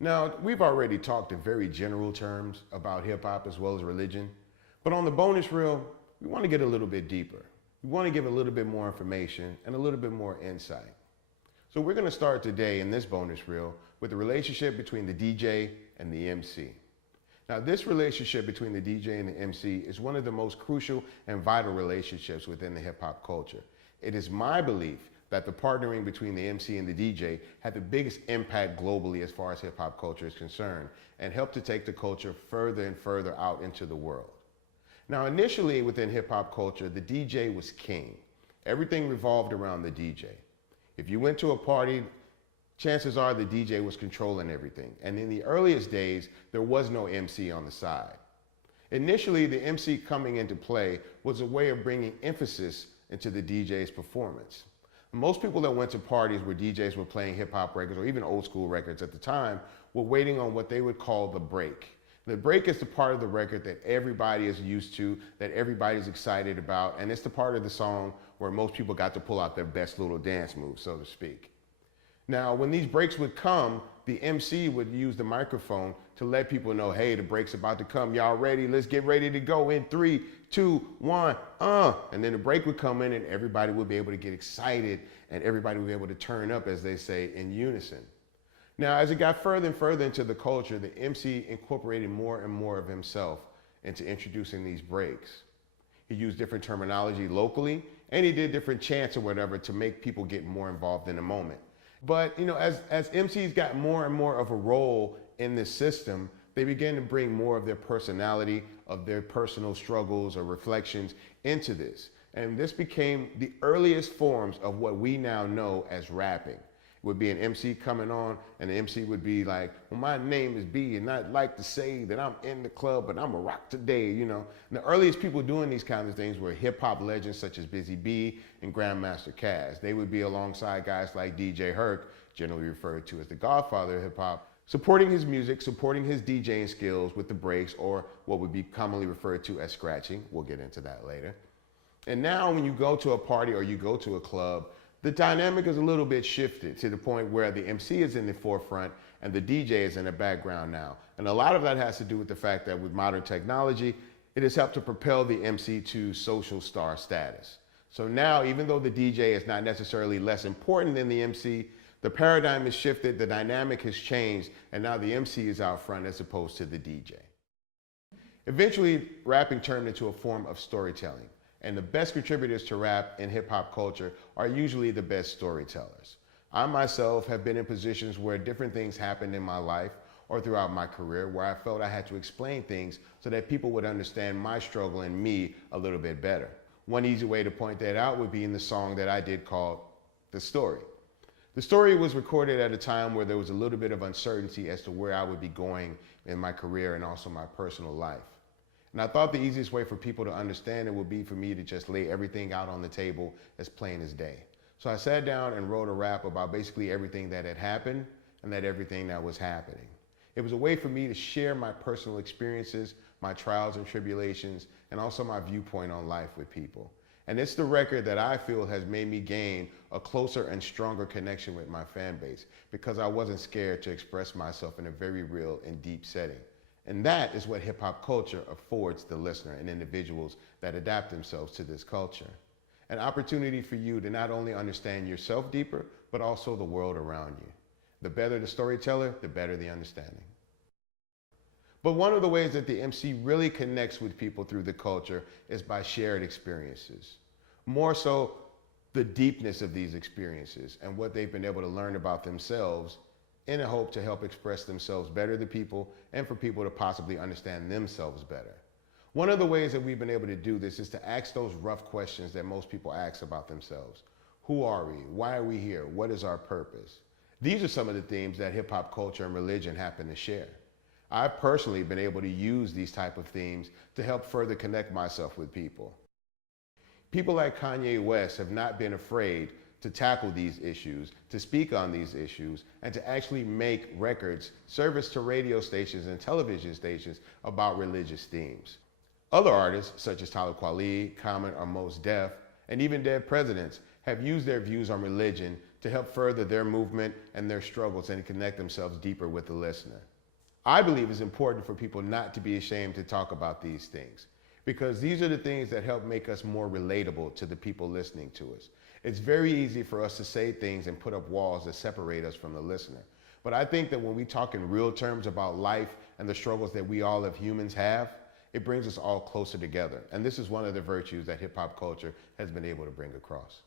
Now, we've already talked in very general terms about hip hop as well as religion, but on the bonus reel, we want to get a little bit deeper. We want to give a little bit more information and a little bit more insight. So we're going to start today in this bonus reel with the relationship between the DJ and the MC. Now, this relationship between the DJ and the MC is one of the most crucial and vital relationships within the hip hop culture. It is my belief that the partnering between the MC and the DJ had the biggest impact globally as far as hip hop culture is concerned and helped to take the culture further and further out into the world. Now, initially within hip hop culture, the DJ was king. Everything revolved around the DJ. If you went to a party, chances are the DJ was controlling everything. And in the earliest days, there was no MC on the side. Initially, the MC coming into play was a way of bringing emphasis into the DJ's performance. Most people that went to parties where DJs were playing hip hop records or even old school records at the time were waiting on what they would call the break. The break is the part of the record that everybody is used to, that everybody's excited about, and it's the part of the song where most people got to pull out their best little dance move, so to speak. Now, when these breaks would come, the MC would use the microphone to let people know, hey, the break's about to come. Y'all ready? Let's get ready to go in 3, 2, 1, And then the break would come in and everybody would be able to get excited and everybody would be able to turn up, as they say, in unison. Now, as it got further and further into the culture, the MC incorporated more and more of himself into introducing these breaks. He used different terminology locally and he did different chants or whatever to make people get more involved in the moment. But, as MCs got more and more of a role in this system, they began to bring more of their personality, of their personal struggles or reflections into this. And this became the earliest forms of what we now know as rapping. It would be an MC coming on and the MC would be like, well, my name is B and I'd like to say that I'm in the club, but I'm a rock today, And the earliest people doing these kinds of things were hip hop legends such as Busy B and Grandmaster Caz. They would be alongside guys like DJ Herc, generally referred to as the godfather of hip hop, supporting his music, supporting his DJing skills with the breaks or what would be commonly referred to as scratching. We'll get into that later. And now when you go to a party or you go to a club, the dynamic is a little bit shifted to the point where the MC is in the forefront and the DJ is in the background now. And a lot of that has to do with the fact that with modern technology, it has helped to propel the MC to social star status. So now, even though the DJ is not necessarily less important than the MC, the paradigm has shifted, the dynamic has changed, and now the MC is out front as opposed to the DJ. Eventually, rapping turned into a form of storytelling. And the best contributors to rap in hip hop culture are usually the best storytellers. I myself have been in positions where different things happened in my life or throughout my career where I felt I had to explain things so that people would understand my struggle and me a little bit better. One easy way to point that out would be in the song that I did called The Story. The Story was recorded at a time where there was a little bit of uncertainty as to where I would be going in my career and also my personal life. And I thought the easiest way for people to understand it would be for me to just lay everything out on the table as plain as day. So I sat down and wrote a rap about basically everything that had happened and that everything that was happening. It was a way for me to share my personal experiences, my trials and tribulations, and also my viewpoint on life with people. And it's the record that I feel has made me gain a closer and stronger connection with my fan base because I wasn't scared to express myself in a very real and deep setting. And that is what hip hop culture affords the listener and individuals that adapt themselves to this culture. An opportunity for you to not only understand yourself deeper, but also the world around you. The better the storyteller, the better the understanding. But one of the ways that the MC really connects with people through the culture is by shared experiences. More so, the deepness of these experiences and what they've been able to learn about themselves in a hope to help express themselves better to people and for people to possibly understand themselves better. One of the ways that we've been able to do this is to ask those rough questions that most people ask about themselves. Who are we? Why are we here? What is our purpose? These are some of the themes that hip hop culture and religion happen to share. I've personally been able to use these type of themes to help further connect myself with people. People like Kanye West have not been afraid to tackle these issues, to speak on these issues, and to actually make records, service to radio stations and television stations about religious themes. Other artists, such as Talib Kweli, Common or Mos Def, and even Dead Presidents, have used their views on religion to help further their movement and their struggles and connect themselves deeper with the listener. I believe it's important for people not to be ashamed to talk about these things, because these are the things that help make us more relatable to the people listening to us. It's very easy for us to say things and put up walls that separate us from the listener. But I think that when we talk in real terms about life and the struggles that we all as humans have, it brings us all closer together. And this is one of the virtues that hip hop culture has been able to bring across.